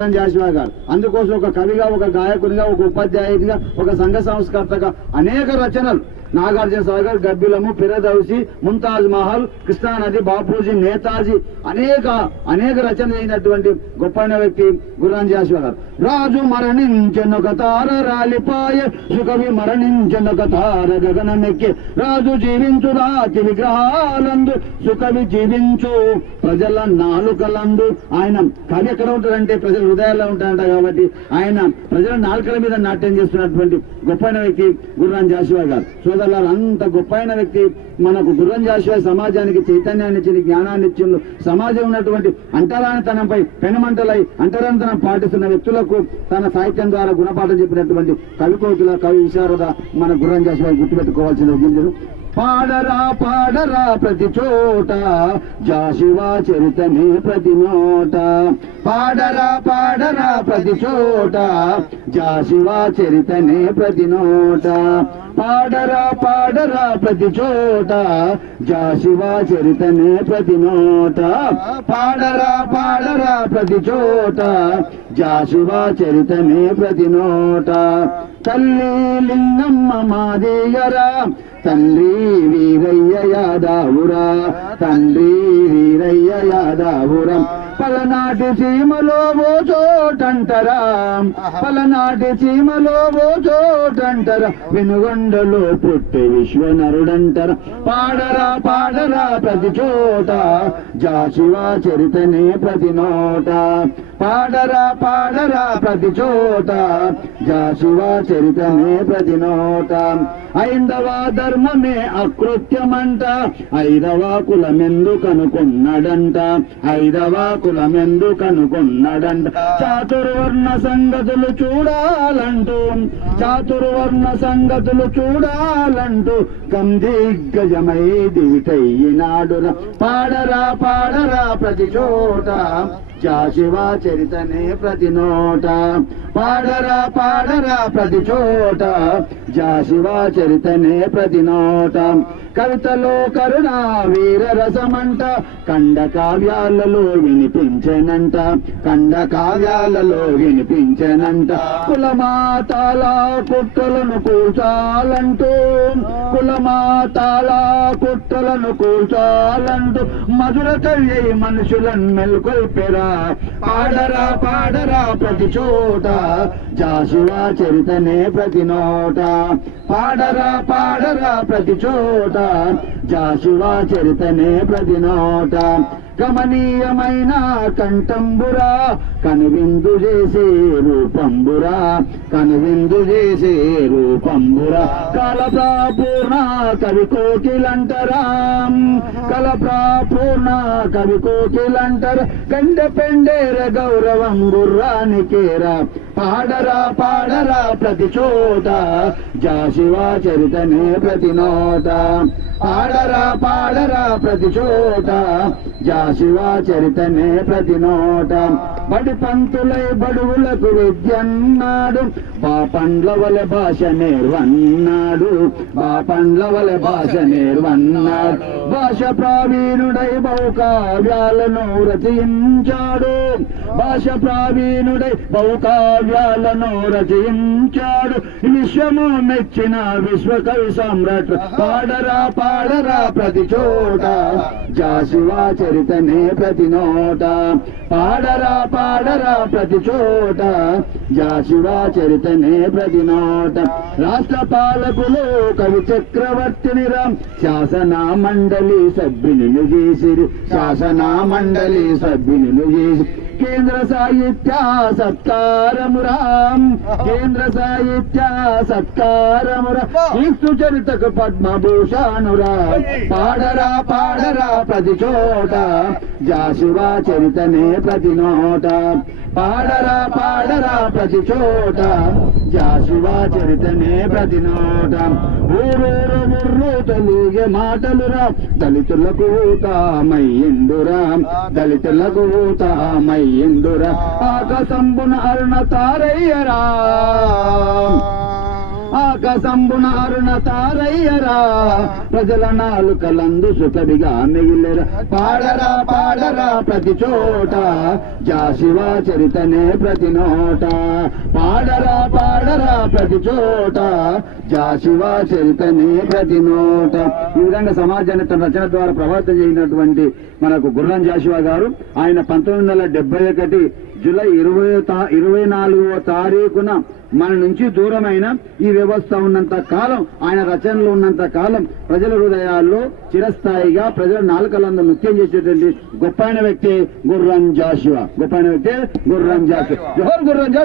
జాషువా గారు అందుకోసం ఒక కవిగా, ఒక గాయకునిగా, ఒక ఉపాధ్యాయునిగా, ఒక సంఘ సంస్కర్తగా అనేక రచనలు నాగార్జున సాగర్, గబ్బిలము, ఫిరదౌసి, ముంతాజ్ మహల్, కృష్ణానది, బాపూజీ, నేతాజీ అనేక రచనలు అయినటువంటి గొప్పైన వ్యక్తి గుర్రం జాషువా గారు. రాజు మరణించెనొక తార రాలిపాయ, సుకవి మరణించెనొక తార గగనమెక్కి, రాజు జీవించు రాతి విగ్రహాలందు, సుకవి జీవించు ప్రజల నాలుకలందు. ఆయన కవి ఎక్కడ ఉంటాడంటే ప్రజల హృదయాల్లో ఉంటాడంట. కాబట్టి ఆయన ప్రజల నాలుకల మీద నాట్యం చేస్తున్నటువంటి గొప్పైన వ్యక్తి గుర్రం జాషువా గారు. సోదరులారు, అంత గొప్పైన వ్యక్తి మనకు గుర్రం జాషువా సమాజానికి చైతన్యాన్ని ఇచ్చింది, జ్ఞానాన్ని ఇచ్చింది. సమాజం ఉన్నటువంటి అంటరానితనంపై పెనుమంటలై అంటరానితనం పాటిస్తున్న వ్యక్తులకు తన సాహిత్యం ద్వారా గుణపాఠం చెప్పినటువంటి కవి కోకిల, కవి విశారద మన గుర్రం జాషువా గుర్తుపెట్టుకోవాల్సిన గింజలు. పాడరా పాడరా ప్రతి చోట జాషువా చరితనే ప్రతి నోట, పాడరా పాడరా ప్రతి చోట జాషువా చరితనే ప్రతి నోట, పాడరా పాడరా ప్రతి చోట జాషువా చరితనే ప్రతి నోట, పాడరా పాడరా ప్రతి చోట జాషువా చరితనే ప్రతి నోట. తల్లి లింగమ్మ మాదిగరా, తండ్రి వీరయ్య యాదావురా, తండ్రి వీరయ్య యాదావురా. పలనాటి సీమలో ఓ చోటంటరా, పలనాటి సీమలో ఓ చోటంటరా, వెనుగొండలో పుట్టి విశ్వనరుడంటరా. పాడరా పాడరా ప్రతి చోట జాషువా చరితనే ప్రతి నోట, పాడరా పాడరా ప్రతి చోట జాషువా చరితనే ప్రతి నోట. ఐందవ ధర్మమే అకృత్యమంట, ఐదవ కులమెందుకనుకున్నాడంట, ఐదవ కులమెందుకనుకున్నాడంట. చాతుర్వర్ణ సంగతులు చూడాలంటూ, చాతుర్వర్ణ సంగతులు చూడాలంటూ కందిగ్గజమై దివిటయ్యినాడురా. పాడరా పాడరా ప్రతి చోట జాషువా చరితనే ప్రతి నోట, పాడరా పాడరా ప్రతి చోట జాషువా చరితనే ప్రతి నోట. కవితలో కరుణ వీర రసమంట, ఖండ కావ్యాలలో వినిపించనంట, ఖండ కావ్యాలలో వినిపించనంట. కులమాతాల కుట్రలను కూల్చాలంటూ, కులమాతాల కుట్రలను కూల్చాలంటూ మధుర కవి మనుషులను మెల్కొల్పెరా. పాడరా పాడరా ప్రతి చోట జాషువా చరితనే ప్రతి నోట, పాడరా పాడరా ప్రతి చోట జాషువా చరితనే ప్రతి నోట. గమనీయమైన కంఠంబురా, కనువిందు చేసే రూపంబురా, కనువిందు చేసే రూపంబురా. కలప్రాపూర్ణ కవి కోకిలంటరా, కలప్రాపూర్ణ కవి కోకిలంటరా. గండ పెండేర గౌరవం గుర్రానికేరా. పాడరా పాడరా ప్రతి చోట జాషువా చరితనే ప్రతి నోట, పాడరా పాడరా ప్రతి చోట జాషువా చరితనే ప్రతి నోట. బడి పంతులై బడుగులకు విద్యన్నాడు, బాపండ్ల వలె భాష నేర్వన్నాడు, బాపండ్ల వలె భాష నేర్వన్నాడు. భాష ప్రావీణుడై బహుకావ్యాలను రచయించాడు, భాష ప్రావీణుడై బహుకావ్యాలను రచయించాడు. విశ్వము మెచ్చిన విశ్వకవి సమ్రాట్. పాడరా పాడరా ప్రతి చోట జాషువా చరితనే ప్రతి నోట, పాడరా పాడరా ప్రతి చోట జాషువా చరితనే ప్రతి నోట. రాష్ట్ర పాలకులు కవి చక్రవర్తిని రా, శాసన మండలి సభ్యుని చేసిరి, శాసన మండలి సభ్యుని చేసి. కేంద్ర సాహిత్య సత్కారమురా, కేంద్ర సాహిత్య సత్కారమురా. క్రీస్తు చరితకు పద్మభూషణురా. పాడరా పాడరా ప్రతి చోట జాషువా చరితనే ప్రతి నోట, పాడరా పాడరా ప్రతి చోట జాషువా చరితనే ప్రతి నోట. ఊరూరు ఊర్రు తెలుగే మాటలురా, దళితులకు ఊతామయ్యిండురా, దళితులకు ఊతామయ్యిండురా. ఆకాశంబున అరుణ తారయ్యరా, ఆకాశంబున అరుణ తారయ్యరా ప్రజల నాలుకలందు సుఖవిగా మిగిలేరా పాడరా పాడరా ప్రతి చోట జాశివ చరితనే ప్రతి నోట పాడరా పాడరా ప్రతి చోట జాశివ చరితనే ప్రతి నోట. ఈ విధంగా సమాజాన్ని తన రచన ద్వారా ప్రభావితం చేసినటువంటి మనకు గుర్రం జాషువా గారు ఆయన 1971 జూలై 24వ తారీఖున మన నుంచి దూరమైన ఈ వ్యవస్థ ఉన్నంత కాలం, ఆయన రచనలు ఉన్నంత కాలం ప్రజల హృదయాల్లో చిరస్థాయిగా ప్రజల నాలుకలందు నృత్యం చేసేటువంటి గొప్పైన వ్యక్తి గుర్రం జాషువా. జోహార్ గుర్రం జాషువా.